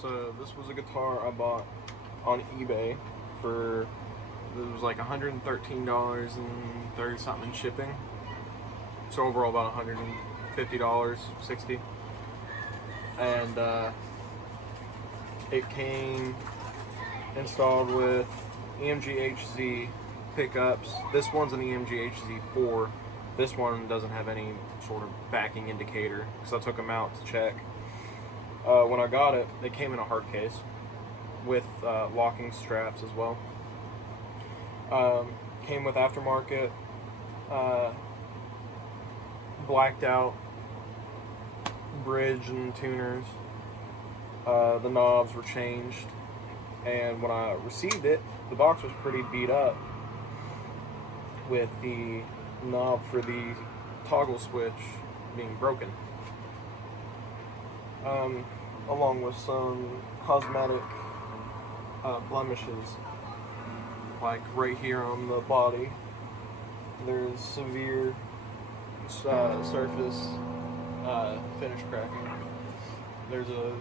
So this was a guitar I bought on eBay for, it was like $113 and 30 something in shipping. So overall about $150, 60. And it came installed with EMG HZ pickups. This one's an EMG HZ4. This one doesn't have any sort of backing indicator because I took them out to check. When I got it, it came in a hard case with locking straps as well. Came with aftermarket, blacked out bridge and tuners. The knobs were changed, and when I received it, the box was pretty beat up with the knob for the toggle switch being broken, along with some cosmetic blemishes, like right here on the body. There's severe surface finish cracking. There's a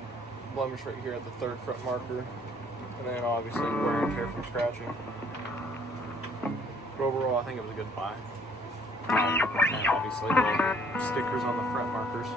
blemish right here at the third front marker, and then obviously wear and tear from scratching. But overall, I think it was a good buy. And obviously the stickers on the front markers.